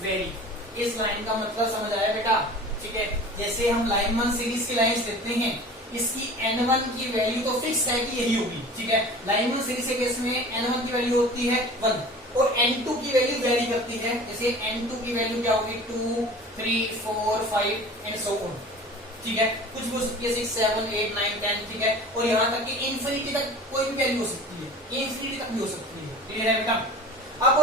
vary। इस लाइन का मतलब समझ आया बेटा। ठीक है, जैसे हम लाइनमन सीरीज की लाइंस लेते हैं, इसकी n1 की वैल्यू तो फिक्स है कि यही होगी। ठीक है, लाइनमन सीरीज के केस में n1 की वैल्यू होती है 1 और n2 की वैल्यू वेरी करती है। जैसे n2 की वैल्यू क्या होगी, 2, 3, 4, 5 एंड सो ऑन। ठीक है, कुछ भी हो सकती है 6, 7, 8, 9, 10। ठीक है, और यहाँ तक कि इन्फिनिटी तक कोई भी वैल्यू हो सकती है, इन्फिनिटी तक भी हो सकती है। क्लियर है बेटा। अब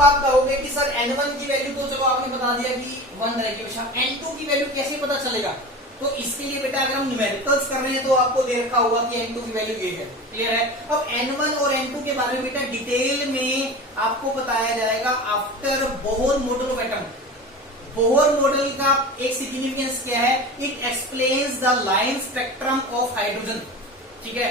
आप कहोगे कि सर n1 की वैल्यू तो चलो आपने बता दिया कि 1 रहेगी, n2 की वैल्यू कैसे पता चलेगा? तो इसके लिए बेटा अगर हम न्यूमेरिकल्स कर रहे हैं तो आपको दे रखा होगा कि n2 की वैल्यू ये है। क्लियर है। अब n1 और n2 के बारे में बेटा डिटेल में आपको बताया जाएगा after Bohr model of atom. Bohr model का एक सिग्निफिकेंस क्या है, it explains the line spectrum of hydrogen. ठीक है,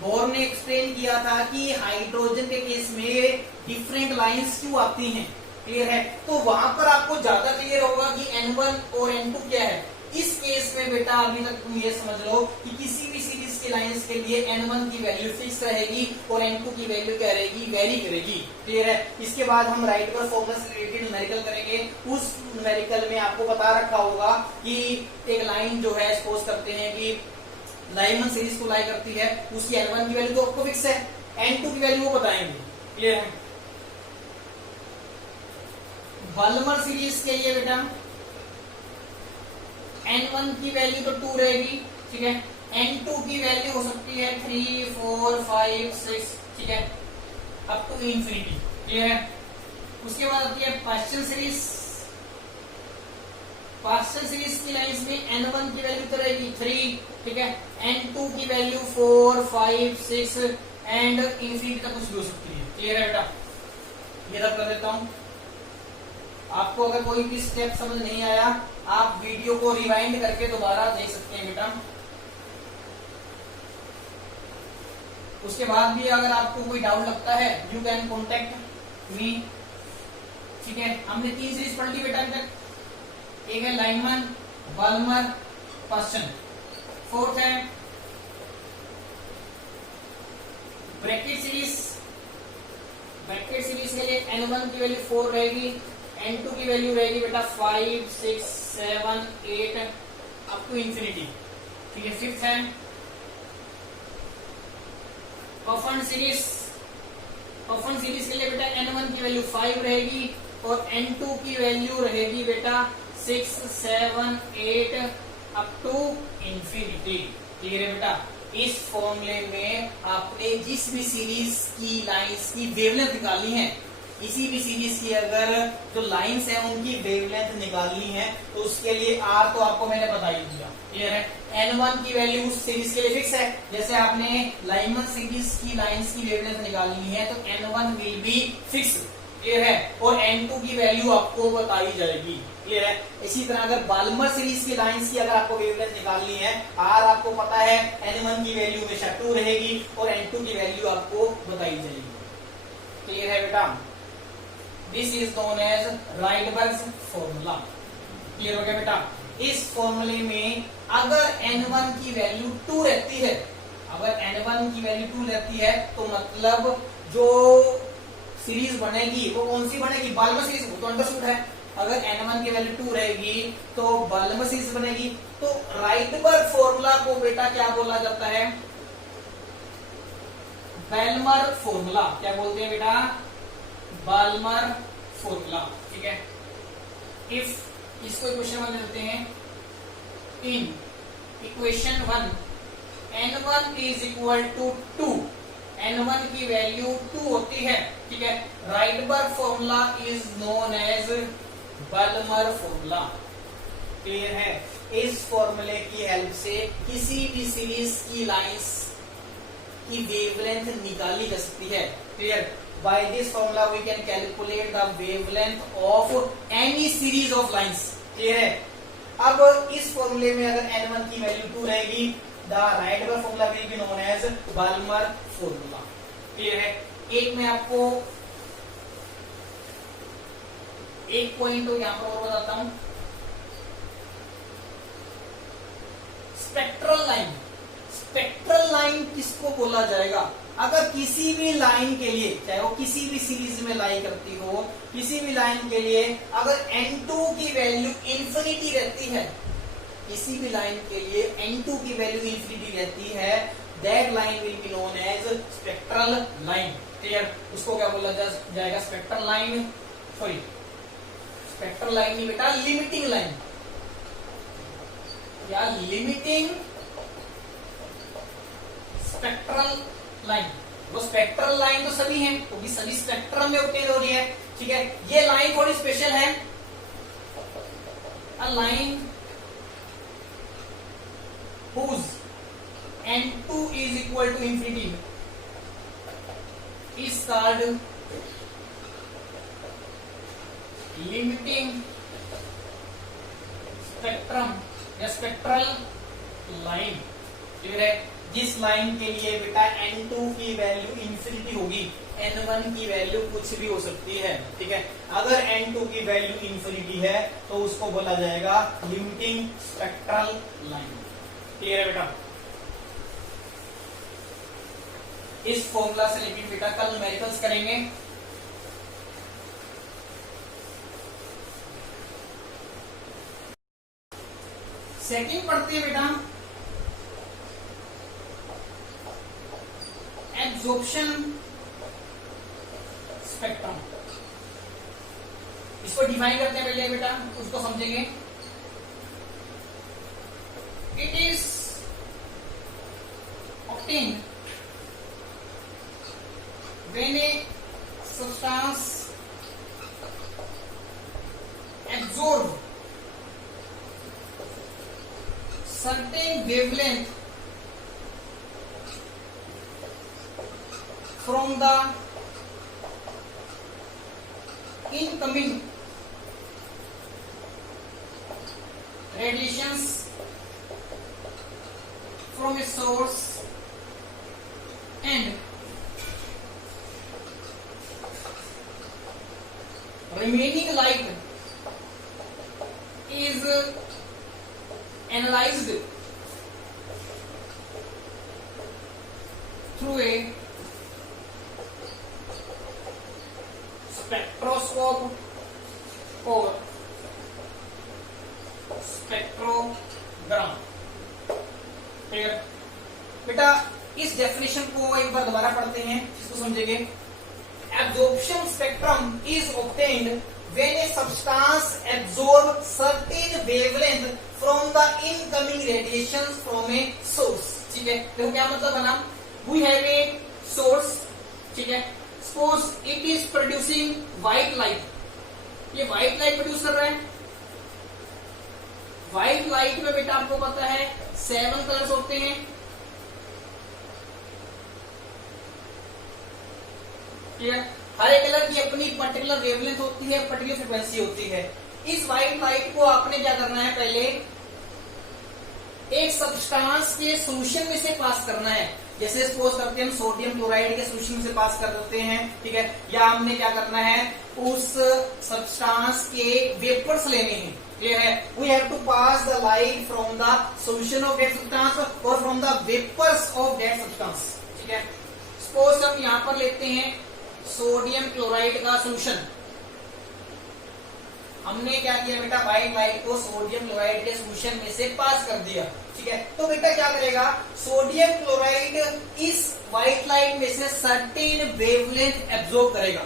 बोहर ने एक्सप्लेन किया था कि हाइड्रोजन के केस में डिफरेंट लाइंस क्यों आती हैं। क्लियर है, तो वहां पर आपको ज्यादा क्लियर होगा कि n1 और n2 क्या है। इस केस में बेटा अभी तक तुम ये समझ लो कि किसी भी सीरीज की लाइंस के लिए n1 की वैल्यू फिक्स रहेगी और n2 की वैल्यू क्या रहेगी, वेरी करेगी। क्लियर है। इसके बाद हम राइडबर्ग फॉर्मूला से रिलेटेड न्यूमेरिकल करेंगे। उस न्यूमेरिकल में आपको बता रखा होगा कि एक लाइन जो है सपोज करते हैं कि लाइमन सीरीज को लाई करती है, उसकी n1 की वैल्यू तो आपको फिक्स है, n2 की वैल्यू वो बताएंगे। क्लियर है। बाल्मर सीरीज के लिए बेटा n1 की वैल्यू तो 2 रहेगी। ठीक है, n2 की वैल्यू हो सकती है 3, 4, 5, 6। ठीक है, अप टू इंफिनिटी। क्लियर है। उसके बाद आती है पार्शियल सीरीज। पार्शियल सीरीज की लाइंस में n1 की वैल्यू तो रहेगी 3। ठीक है, n2 की वैल्यू 4, 5, 6 एंड इंफिनिटी तक कुछ भी हो सकती है। क्लियर है बेटा। ये सब कर देता हूं। आपको अगर कोई भी स्टेप समझ नहीं आया, आप वीडियो को रिवाइंड करके दोबारा देख सकते हैं बेटा। उसके बाद भी अगर आपको कोई डाउट लगता है यू कैन कॉन्टेक्ट मी। ठीक है, हमने 3 सीरीज पढ़ ली बेटा अभी तक। एक है लाइनमैन, बाल्मर, पर्सन। फोर्थ है ब्रैकेट सीरीज। ब्रैकेट सीरीज के लिए n1 की वैल्यू 4 रहेगी, n2 की वैल्यू रहेगी बेटा 5, 6, 7, 8 अप टू इंफिनिटी। ठीक है, फिफ्थ है कॉफन सीरीज। कॉफन सीरीज के लिए बेटा n1 की वैल्यू 5 रहेगी और n2 की वैल्यू रहेगी बेटा 6, 7, 8 अप टू इंफिनिटी। क्लियर है बेटा? इस फॉर्मूले में आपने जिस भी सीरीज की लाइंस की वेवलेंथ निकालनी है, किसी भी सीरीज की अगर जो लाइंस है उनकी वेवलेंथ निकालनी है तो उसके लिए आर तो आपको मैंने बता ही दिया। क्लियर है? n1 की वैल्यू उस सीरीज के लिए फिक्स है। जैसे आपने लाइनमैन सीरीज की लाइंस की वेवलेंथ निकालनी है तो n1 will be fix. Clear है? और n2 की वैल्यू आपको बताई जाएगी। क्लियर है? इसी तरह अगर बाल्मर सीरीज की लाइंस की अगर आपको वेवलेंथ निकालनी है, आर आपको पता है n1 की वैल्यू हमेशा 2 रहेगी और n2 की वैल्यू आपको बताई जाएगी। क्लियर है बेटा? This is known as Rydberg's formula. Clear हो गया बेटा? इस फॉर्मूले में अगर n1 की वैल्यू 2 रहती है, अगर n1 की वैल्यू 2 रहती है तो मतलब जो सीरीज बनेगी वो कौन सी बनेगी? Balmer series. वो तो अंडरस्टूड है। अगर n1 की वैल्यू 2 रहेगी तो बाल्मर सीरीज बनेगी। तो राइडबर्ग फॉर्मूला को बेटा क्या बोला जाता है? Balmer formula. क्या बोलते हैं बेटा? Balmer formula. ठीक है, इफ इसको इक्वेशन 1 देते हैं। In equation 1 n1 is equal to 2, n1 की वैल्यू 2 होती है। ठीक है, Rydberg formula is known as Balmer formula. Clear है? इस फॉर्मूले की हेल्प से किसी भी सीरीज की लाइंस की वेवलेंथ निकाली जा सकती है। Clear? By this formula we can calculate the wavelength of any series of lines. Clear है? अब इस फॉर्मूले में अगर n1 की वैल्यू 2 रहेगी, the Rydberg formula will be known as Balmer formula. Clear है? एक मैं आपको एक पॉइंट तो यहां पर और बताता हूं। Spectral line. स्पेक्ट्रल लाइन किसको बोला जाएगा? अगर किसी भी लाइन के लिए, चाहे वो किसी भी सीरीज में लाई करती हो, किसी भी लाइन के लिए अगर n2 की वैल्यू इंफिनिटी रहती है, किसी भी लाइन के लिए n2 की वैल्यू इंफिनिटी रहती है, that line will be known as spectral line. Clear? उसको क्या बोला जाएगा? Spectral line. Sorry, spectral line नहीं बेटा, लिमिटिंग लाइन या लिमिटिंग स्पेक्ट्रल लाइन। वो स्पेक्ट्रल लाइन तो सभी हैं क्योंकि सभी स्पेक्ट्रम में ऑब्टेन हो रही है। ठीक है, ये लाइन थोड़ी स्पेशल है। A line whose n2 is equal to infinity is called limiting spectrum या स्पेक्ट्रल लाइन। क्लियर है? जिस लाइन के लिए बेटा n2 की वैल्यू इंफिनिटी होगी, n1 की वैल्यू कुछ भी हो सकती है। ठीक है, अगर n2 की वैल्यू इंफिनिटी है तो उसको बोला जाएगा लिमिटिंग स्पेक्ट्रल लाइन। क्लियर है बेटा? इस फॉर्मूला से रिलेटेड बेटा कल न्यूमेरिकल्स करेंगे। सेकंड पढ़ते हैं बेटा एब्जॉर्प्शन स्पेक्ट्रम। इसको डिफाइन करते हैं पहले बेटा, उसको समझेंगे। It is obtained when a substance absorb certain wavelength from the incoming radiations from a source and remaining light is analyzed through a spectroscope or spectrogram. Clear बेटा, इस डेफिनेशन को एक बार दोबारा पढ़ते हैं, इसको समझेंगे। Absorption spectrum is obtained when a substance absorb certain wavelength from the incoming radiation from a source. ठीक है, देखो क्या मतलब बना, वी हैव ए सोर्स, ठीक है, suppose it is producing white light, ये व्हाइट लाइट प्रोड्यूस कर रहा है। व्हाइट लाइट में बेटा आपको पता है 7 कलर्स होते हैं, ठीक है, हर एक कलर की अपनी पर्टिकुलर वेवलेंथ होती है, पर्टिकुलर फ्रीक्वेंसी होती है। इस व्हाइट लाइट को आपने क्या करना है, पहले एक सब्सटेंस के सोल्यूशन में से पास करना है। जैसे सपोज करते हैं हम सोडियम क्लोराइड के सोल्यूशन में से पास कर देते हैं, ठीक है, या हमने क्या करना है, उस सब्सटेंस के वेपर्स लेने हैं। क्लियर है, we have to pass the light from the solution of that substance और from the vapours of that substance. ठीक है, सपोज हम यहां पर लेते हैं सोडियम क्लोराइड का सोल्यूशन। हमने क्या किया बेटा, व्हाइट लाइट को सोडियम क्लोराइड के सोल्यूशन में से पास कर दिया। ठीक है, तो बेटा क्या करेगा, सोडियम क्लोराइड इस व्हाइट लाइट में से सर्टेन वेवलेंथ एब्जॉर्ब करेगा।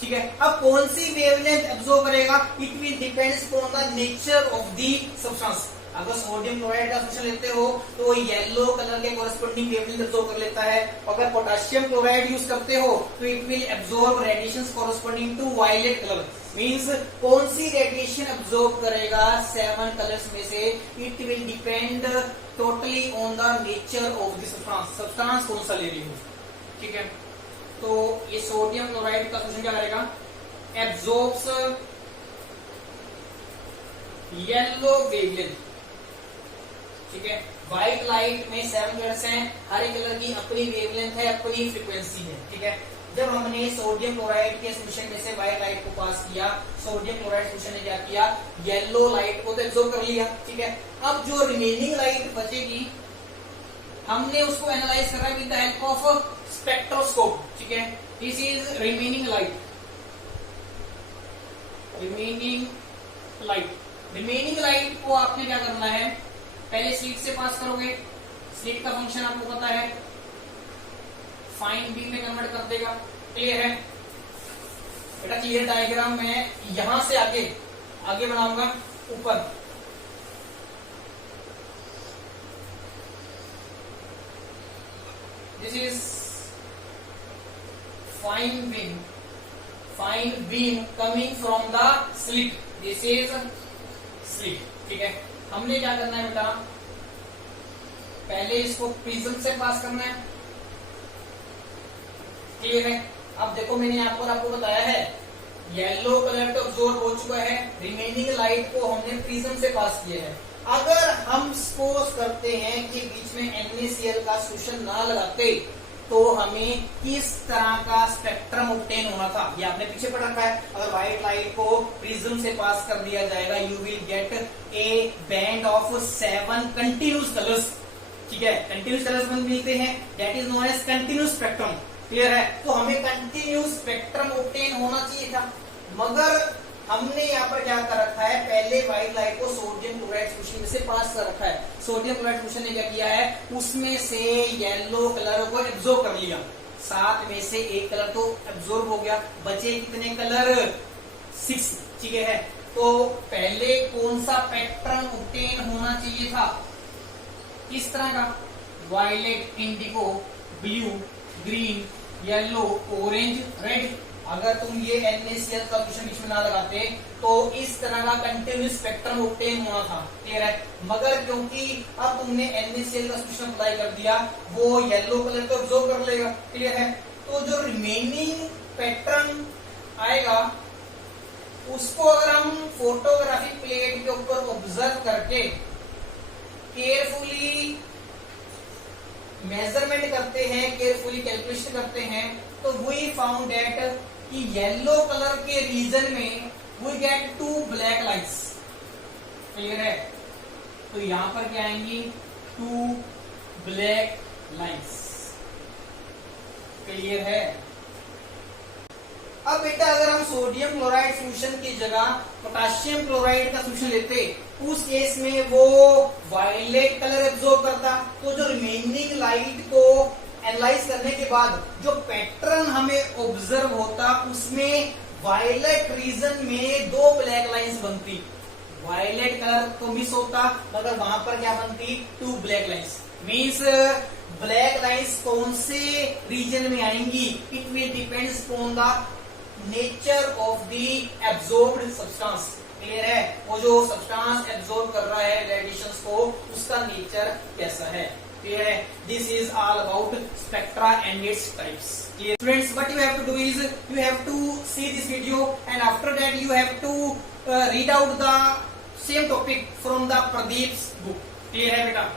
ठीक है, अब कौन सी वेवलेंथ एब्जॉर्ब करेगा, it will depends on the nature of the substance. अगर सोडियम क्लोराइड का सोल्यूशन लेते हो तो वो येलो कलर के कोरस्पोंडिंग वेवलेंथ एब्जॉर्ब कर लेता है। अगर पोटेशियम क्लोराइड यूज करते हो तो it will absorb radiations corresponding to violet colour. Means कौन सी रेडिएशन एब्जॉर्ब करेगा 7 कलर्स में से, it will depend totally on the nature of the substance, substance कौन सा ले रही हो। ठीक है, तो ये सोडियम क्लोराइड का सोल्यूशन क्या करेगा, एब्जॉर्ब्स येलो वेवलेंथ। ठीक है, व्हाइट लाइट में 7 कलर्स हैं, हर एक कलर की अपनी वेवलेंथ है, अपनी फ्रीक्वेंसी है। ठीक है, जब हमने सोडियम क्लोराइड के सोल्यूशन में से व्हाइट लाइट को पास किया, सोडियम क्लोराइड सोल्यूशन ने क्या किया, येलो लाइट को तो एब्जॉर्ब कर लिया। ठीक है, अब जो रिमेनिंग लाइट बचेगी हमने उसको एनालाइज करा with the help of spectroscope. ठीक है, this is remaining light, remaining light को आपने क्या करना है, पहले स्लिट से पास करोगे। स्लिट का फंक्शन आपको पता है, फाइन बीम में कन्वर्ट कर देगा। क्लियर है बेटा, क्लियर डायग्राम में यहां से आगे बनाऊंगा ऊपर। This is fine beam coming from the slit, this is slit. ठीक है, हमने क्या करना है बेटा, पहले इसको प्रिज्म से पास करना है। क्लियर है, अब देखो मैंने आपको बताया है येलो कलर तो एब्जॉर्ब हो चुका है, रिमेनिंग लाइट को हमने प्रिज्म से पास किया है। अगर हम सपोज करते हैं कि बीच में NaCl का सोल्यूशन ना लगाते तो हमें किस तरह का स्पेक्ट्रम ऑब्टेन होना था, ये आपने पीछे पढ़ रखा है। अगर व्हाइट लाइट को प्रिज्म से पास कर दिया जाएगा, you will get a band of 7 continuous colours. ठीक है, कंटिन्यूस कलर्स मिलते हैं, that is known as continuous spectrum. Clear है, तो हमें कंटिन्यूस स्पेक्ट्रम ऑब्टेन होना चाहिए था, मगर हमने यहाँ पर क्या कर रखा है, पहले व्हाइट लाइट को सोडियम क्लोराइड सोल्यूशन में से पास कर रखा है। सोडियम क्लोराइड सोल्यूशन ने क्या किया है, उसमें से येलो कलर को एब्जॉर्ब कर लिया, 7 में से 1 कलर तो एब्जॉर्ब हो गया, बचे कितने कलर, 6। ठीक है, तो पहले कौन सा पैटर्न ऑब्टेन होना चाहिए था, किस तरह का, violet, indigo, blue, green, yellow, orange, red. अगर तुम ये NaCl का सोल्यूशन बीच में ना लगाते तो इस तरह का कंटिन्यूस स्पेक्ट्रम ऑब्टेन होना था। क्लियर है, मगर क्योंकि अब तुमने NaCl का सोल्यूशन अप्लाई कर दिया, वो येलो कलर को एब्जॉर्ब कर लेगा। क्लियर है, तो जो रिमेनिंग पैटर्न आएगा उसको अगर हम फोटोग्राफिक प्लेट के ऊपर ऑब्जर्व करके केयरफुली मेजरमेंट करते हैं, केयरफुली कैलकुलेशन करते हैं, तो वी फाउंड दैट कि येलो कलर के रीजन में we get 2 black lines. Clear है? तो यहां पर क्या आएंगी? 2 ब्लैक लाइन्स। क्लियर है? अब बेटा अगर हम सोडियम क्लोराइड सोल्यूशन की जगह पोटेशियम क्लोराइड का सोल्यूशन लेते, उस केस में वो वायलेट कलर एब्जॉर्ब करता, तो जो रिमेनिंग लाइट को एनालाइज करने के बाद जो पैटर्न हमें ऑब्जर्व होता, उसमें वायलेट रीजन में 2 ब्लैक लाइंस बनती। वायलेट कलर तो मिस होता, मगर वहां पर क्या बनती? 2 black lines. Means black lines कौन से रीजन में आएंगी? It will depends on the nature of the absorbed substance. Clear है? वो जो सब्सटेंस एब्जॉर्ब कर रहा है रेडिएशंस को, उसका नेचर कैसा है। क्लियर है? This is all about spectra and its types. Clear students? What you have to do is you have to see this video and after that you have to read out the same topic from the Pradeep's book. Clear है बेटा?